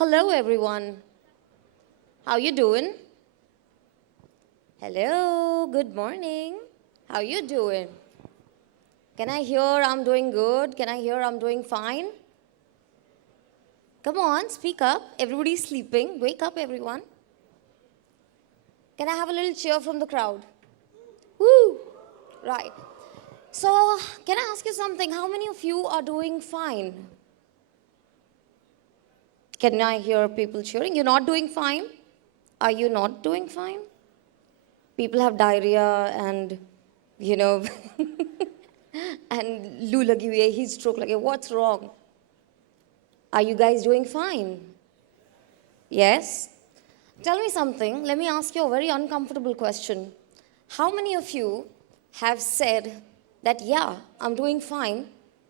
Hello, everyone. How you doing? Hello, good morning. How you doing? Can I hear I'm doing good? Can I hear I'm doing fine? Come on, speak up. Everybody's sleeping. Wake up, everyone. Can I have a little cheer from the crowd? Woo! Right. So, can I ask you something? How many of you are doing fine? Can I hear people cheering? You're not doing fine? Are you not doing fine? People have diarrhea and, you know, and loo lagi hui hai, heat stroke lagi hai. What's wrong? Are you guys doing fine? Yes? Tell me something. Let me ask you a very uncomfortable question. How many of you have said that, yeah, I'm doing fine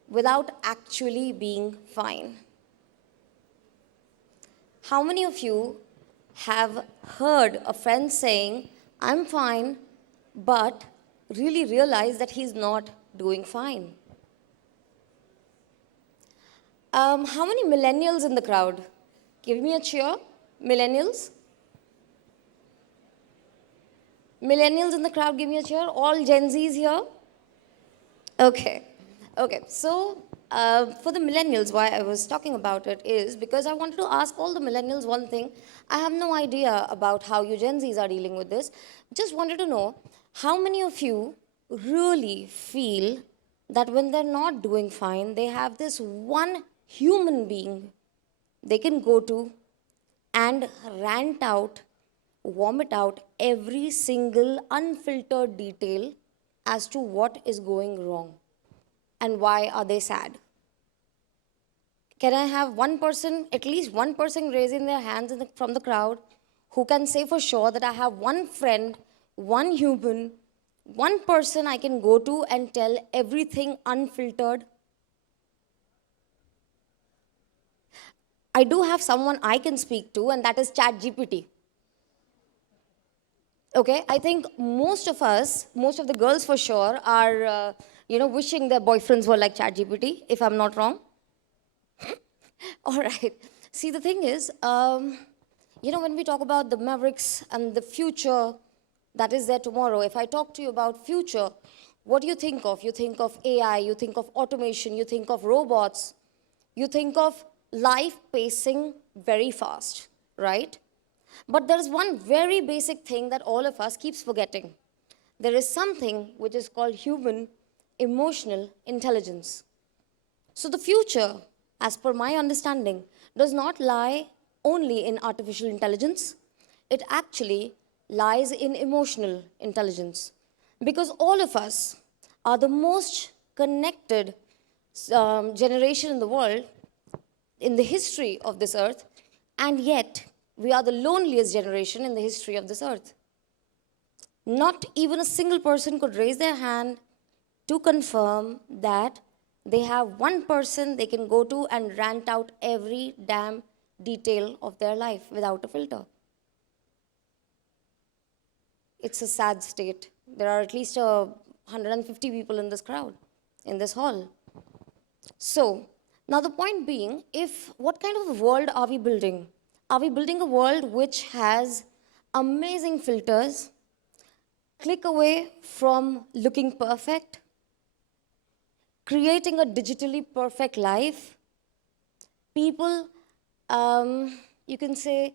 without actually being fine? How many of you have heard a friend saying, I'm fine, but really realize that he's not doing fine? How many millennials in the crowd? Give me a cheer. Millennials? Millennials in the crowd, give me a cheer. All Gen Zs here? Okay. Okay. So, for the millennials, why I was talking about it is because I wanted to ask all the millennials one thing. I have no idea about how you Gen Zs are dealing with this. Just wanted to know how many of you really feel that when they're not doing fine, they have this one human being they can go to and rant out, vomit out every single unfiltered detail as to what is going wrong and why are they sad. Can I have one person, at least one person raising their hands from the crowd who can say for sure that I have one friend, one human, one person I can go to and tell everything unfiltered? I do have someone I can speak to, and that is ChatGPT. Okay, I think most of us, most of the girls for sure, are wishing their boyfriends were like ChatGPT, if I'm not wrong. All right. See, the thing is, when we talk about the mavericks and the future that is there tomorrow, if I talk to you about future, what do you think of? You think of AI, you think of automation, you think of robots, you think of life pacing very fast, right? But there's one very basic thing that all of us keeps forgetting. There is something which is called human emotional intelligence. So the future, as per my understanding, does not lie only in artificial intelligence. It actually lies in emotional intelligence. Because all of us are the most connected generation in the world, in the history of this earth, and yet we are the loneliest generation in the history of this earth. Not even a single person could raise their hand to confirm that they have one person they can go to and rant out every damn detail of their life without a filter. It's a sad state. There are at least 150 people in this crowd, in this hall. So, now the point being, what kind of a world are we building? Are we building a world which has amazing filters, click away from looking perfect, creating a digitally perfect life, people, you can say,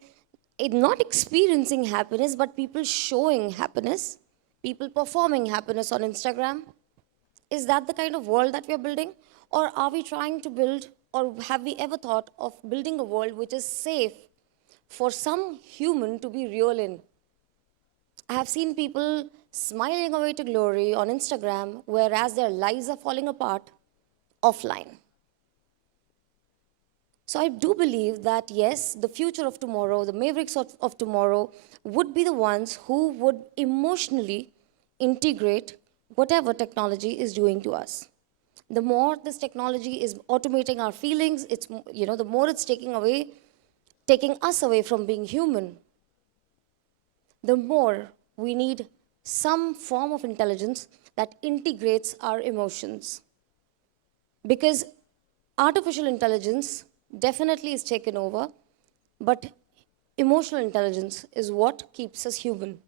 not experiencing happiness, but people showing happiness, people performing happiness on Instagram? Is that the kind of world that we are building? Or are we trying to build, or have we ever thought of building a world which is safe for some human to be real in? I have seen people smiling away to glory on Instagram, whereas their lives are falling apart offline. So I do believe that, yes, the future of tomorrow, the mavericks of tomorrow, would be the ones who would emotionally integrate whatever technology is doing to us. The more this technology is automating our feelings, the more it's taking us away from being human, the more we need some form of intelligence that integrates our emotions. Because artificial intelligence definitely is taken over. But emotional intelligence is what keeps us human.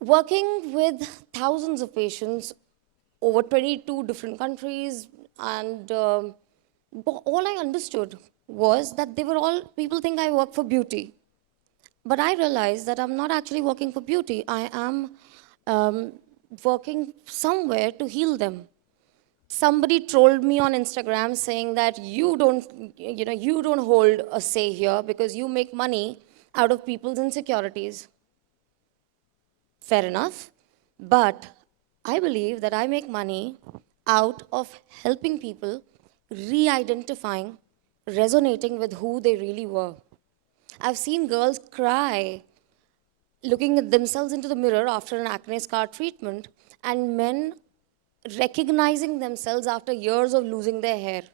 Working with thousands of patients over 22 different countries, and all I understood was that they were all people think I work for beauty. But I realized that I'm not actually working for beauty. I am working somewhere to heal them. Somebody trolled me on Instagram saying that you don't hold a say here because you make money out of people's insecurities. Fair enough. But I believe that I make money out of helping people re identifying, resonating with who they really were. I've seen girls cry looking at themselves into the mirror after an acne scar treatment, and men recognizing themselves after years of losing their hair.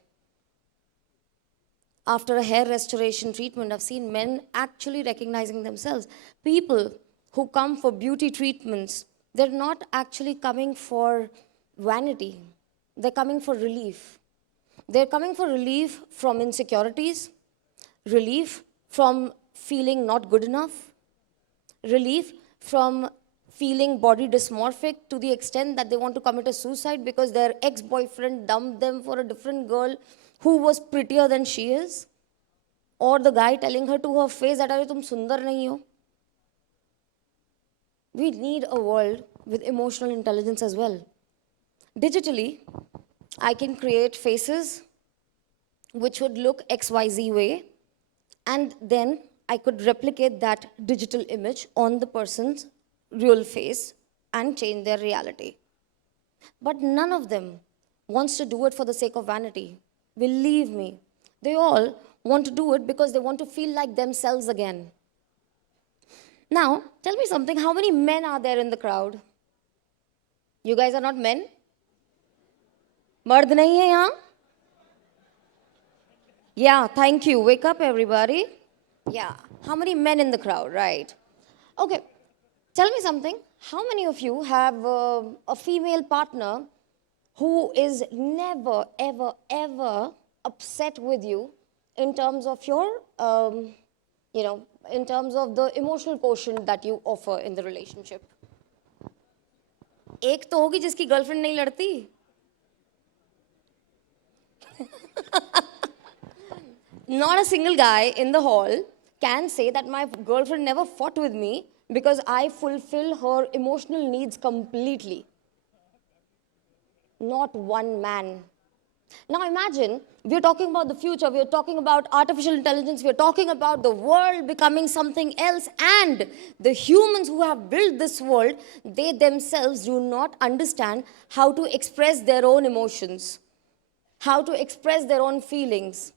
After a hair restoration treatment, I've seen men actually recognizing themselves. People who come for beauty treatments, they're not actually coming for vanity, they're coming for relief. They're coming for relief from insecurities, relief from feeling not good enough, relief from feeling body dysmorphic to the extent that they want to commit a suicide because their ex-boyfriend dumped them for a different girl who was prettier than she is, or the guy telling her to her face that अरे तुम सुंदर नहीं हो. We need a world with emotional intelligence as well. Digitally, I can create faces which would look XYZ way, and then I could replicate that digital image on the person's real face and change their reality. But none of them wants to do it for the sake of vanity. Believe me, they all want to do it because they want to feel like themselves again. Now, tell me something, how many men are there in the crowd? You guys are not men? मर्द नहीं है यहाँ? Yeah, thank you. Wake up, everybody. Yeah, how many men in the crowd, right? Okay, tell me something. How many of you have a female partner who is never, ever, ever upset with you in terms of your, in terms of the emotional quotient that you offer in the relationship? एक तो होगी जिसकी girlfriend नहीं लड़ती. Not a single guy in the hall can say that my girlfriend never fought with me because I fulfill her emotional needs completely. Not one man. Now imagine, we're talking about the future, we're talking about artificial intelligence, we're talking about the world becoming something else, and the humans who have built this world, they themselves do not understand how to express their own emotions, how to express their own feelings.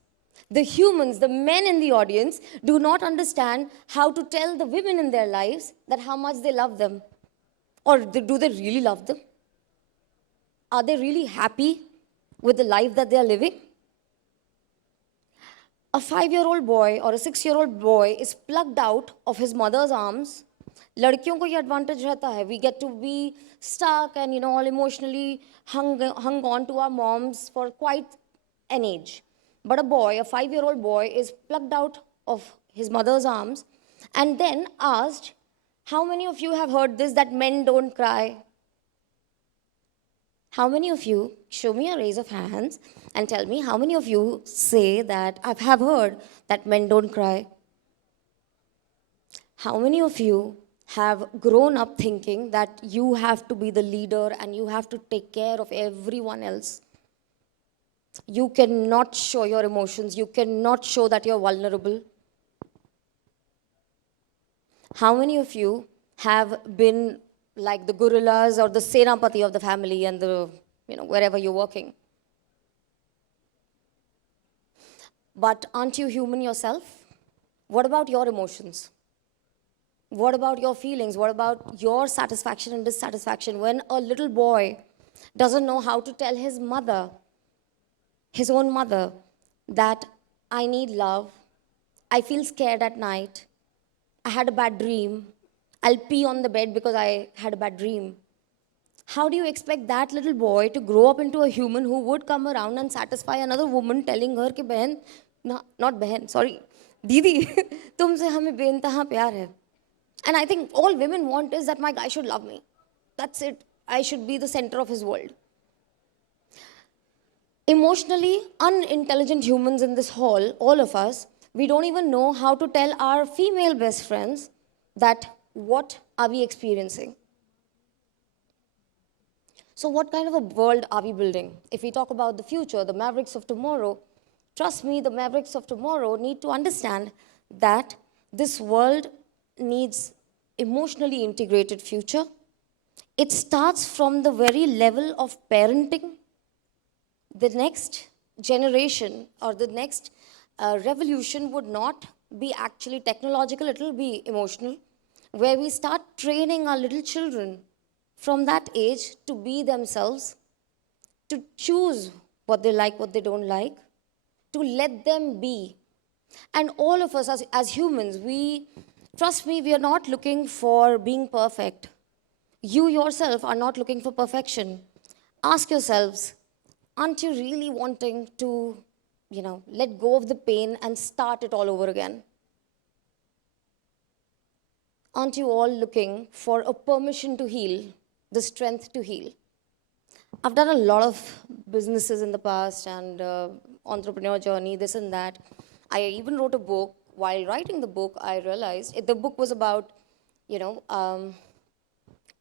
The humans, the men in the audience, do not understand how to tell the women in their lives that how much they love them. Or do they really love them? Are they really happy with the life that they are living? A 5-year-old boy or a 6-year-old boy is plucked out of his mother's arms. लड़कियों को ये advantage रहता है. We get to be stuck and all emotionally hung on to our moms for quite an age. But a boy, a 5-year-old boy, is plucked out of his mother's arms and then asked, how many of you have heard this, that men don't cry? How many of you, show me a raise of hands and tell me how many of you say that I have heard that men don't cry? How many of you have grown up thinking that you have to be the leader and you have to take care of everyone else? You cannot show your emotions. You cannot show that you're vulnerable. How many of you have been like the gorillas or the senapati of the family and the, wherever you're working? But aren't you human yourself? What about your emotions? What about your feelings? What about your satisfaction and dissatisfaction? When a little boy doesn't know how to tell his mother, his own mother, that I need love, I feel scared at night, I had a bad dream, I'll pee on the bed because I had a bad dream. How do you expect that little boy to grow up into a human who would come around and satisfy another woman telling her कि बहन, not बहन, sorry, दीदी तुमसे हमें बेइंतहा प्यार है. And I think all women want is that my guy should love me. That's it. I should be the center of his world. Emotionally unintelligent humans in this hall, all of us, we don't even know how to tell our female best friends that what are we experiencing. So, what kind of a world are we building? If we talk about the future, the mavericks of tomorrow, trust me, the mavericks of tomorrow need to understand that this world needs emotionally integrated future. It starts from the very level of parenting. The next generation or the next revolution would not be actually technological, it will be emotional, where we start training our little children from that age to be themselves, to choose what they like, what they don't like, to let them be. And all of us as humans, trust me, we are not looking for being perfect. You yourself are not looking for perfection. Ask yourselves, aren't you really wanting to, let go of the pain and start it all over again? Aren't you all looking for a permission to heal, the strength to heal? I've done a lot of businesses in the past and entrepreneur journey, this and that. I even wrote a book. While writing the book, I realized the book was about, a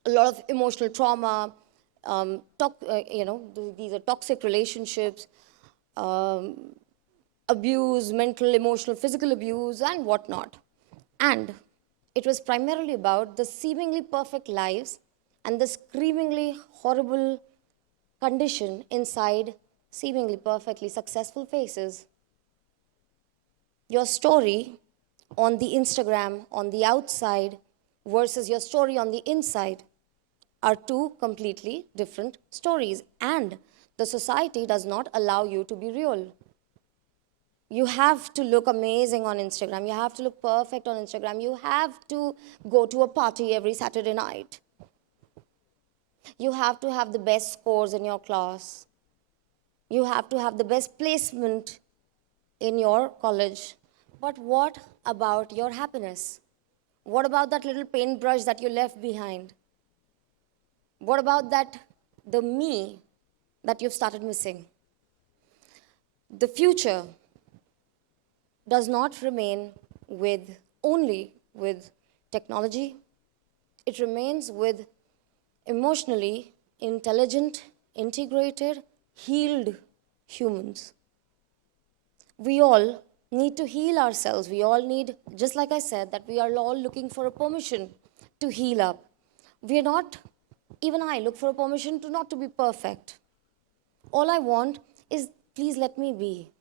lot of emotional trauma, these are toxic relationships, um, abuse, mental, emotional, physical abuse, and whatnot. And it was primarily about the seemingly perfect lives and the screamingly horrible condition inside seemingly perfectly successful faces. Your story on the Instagram, on the outside, versus your story on the inside are two completely different stories. And the society does not allow you to be real. You have to look amazing on Instagram. You have to look perfect on Instagram. You have to go to a party every Saturday night. You have to have the best scores in your class. You have to have the best placement in your college. But what about your happiness? What about that little paintbrush that you left behind? What about the me that you've started missing? The future does not remain only with technology. It remains with emotionally intelligent, integrated, healed humans. We all need to heal ourselves. We all need, just like I said, that we are all looking for a permission to heal up. We are not, even I look for a permission to not to be perfect. All I want is, please let me be.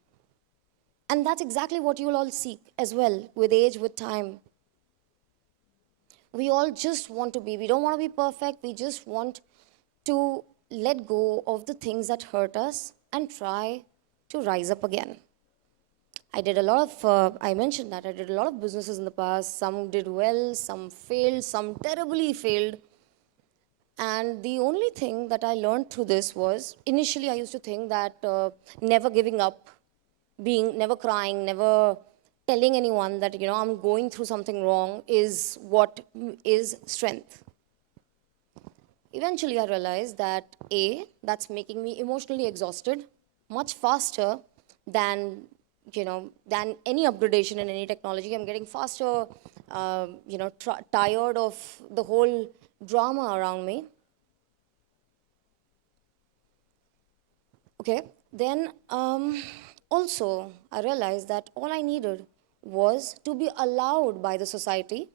And that's exactly what you'll all seek as well, with age, with time. We all just want to be. We don't want to be perfect. We just want to let go of the things that hurt us and try to rise up again. I mentioned that I did a lot of businesses in the past. Some did well, some failed, some terribly failed. And the only thing that I learned through this was, initially I used to think that never giving up, never crying, never telling anyone that, I'm going through something wrong is what is strength. Eventually I realized that that's making me emotionally exhausted much faster than, than any upgradation in any technology. I'm getting faster, tired of the whole drama around me. Okay, then also I realized that all I needed was to be allowed by the society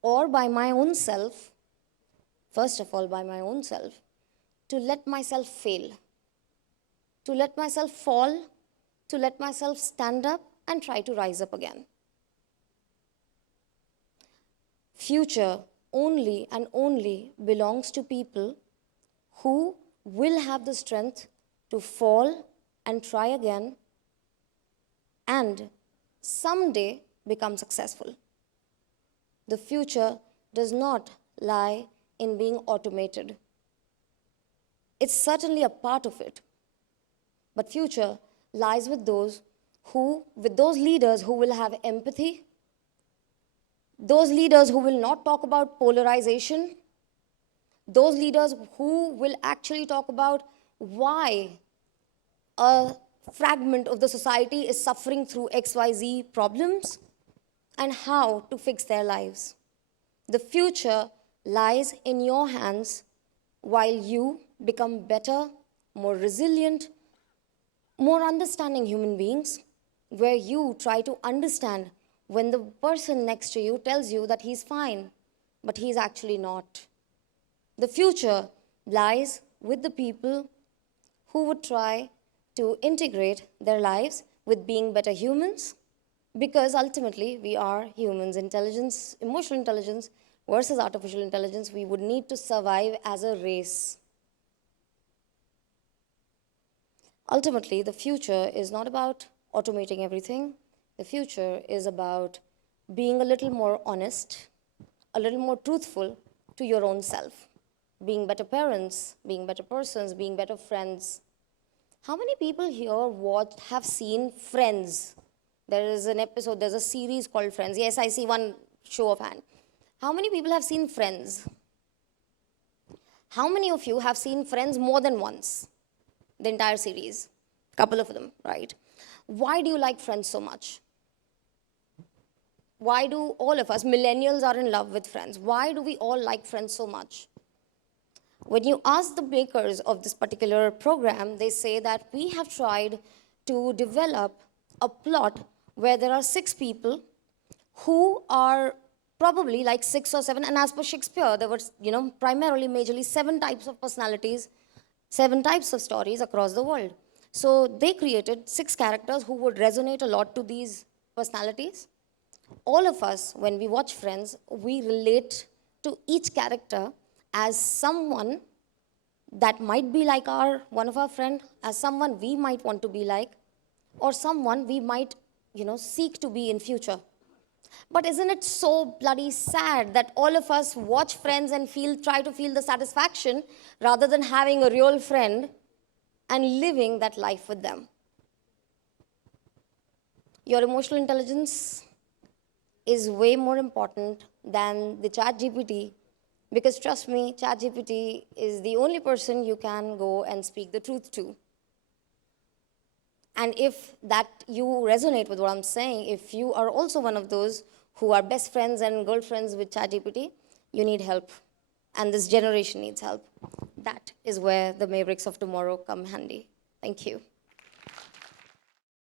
or by my own self, first of all by my own self, to let myself fail, to let myself fall, to let myself stand up and try to rise up again. Future only and only belongs to people who will have the strength to fall and try again and someday become successful. The future does not lie in being automated. It's certainly a part of it. But future lies with those with those leaders who will have empathy, those leaders who will not talk about polarization, those leaders who will actually talk about why a fragment of the society is suffering through XYZ problems and how to fix their lives. The future lies in your hands while you become better, more resilient, more understanding human beings, where you try to understand when the person next to you tells you that he's fine, but he's actually not. The future lies with the people who would try to integrate their lives with being better humans, because ultimately we are humans. Intelligence, emotional intelligence versus artificial intelligence, we would need to survive as a race. Ultimately, the future is not about automating everything. The future is about being a little more honest, a little more truthful to your own self, being better parents, being better persons, being better friends. How many people here have seen Friends? There is an episode, there's a series called Friends. Yes, I see one show of hand. How many people have seen Friends? How many of you have seen Friends more than once? The entire series, a couple of them, right? Why do you like Friends so much? Why do all of us, millennials, are in love with Friends? Why do we all like Friends so much? When you ask the makers of this particular program, they say that we have tried to develop a plot where there are 6 people who are probably like 6 or 7, and as per Shakespeare, there were, primarily, majorly 7 types of personalities, 7 types of stories across the world. So they created 6 characters who would resonate a lot to these personalities. All of us, when we watch Friends, we relate to each character as someone that might be like one of our friend, as someone we might want to be like, or someone we might, seek to be in future. But isn't it so bloody sad that all of us watch Friends and try to feel the satisfaction rather than having a real friend and living that life with them? Your emotional intelligence is way more important than the ChatGPT, because trust me, ChatGPT is the only person you can go and speak the truth to. And if that you resonate with what I'm saying, if you are also one of those who are best friends and girlfriends with ChatGPT, you need help. And this generation needs help. That is where the Mavericks of tomorrow come handy. Thank you.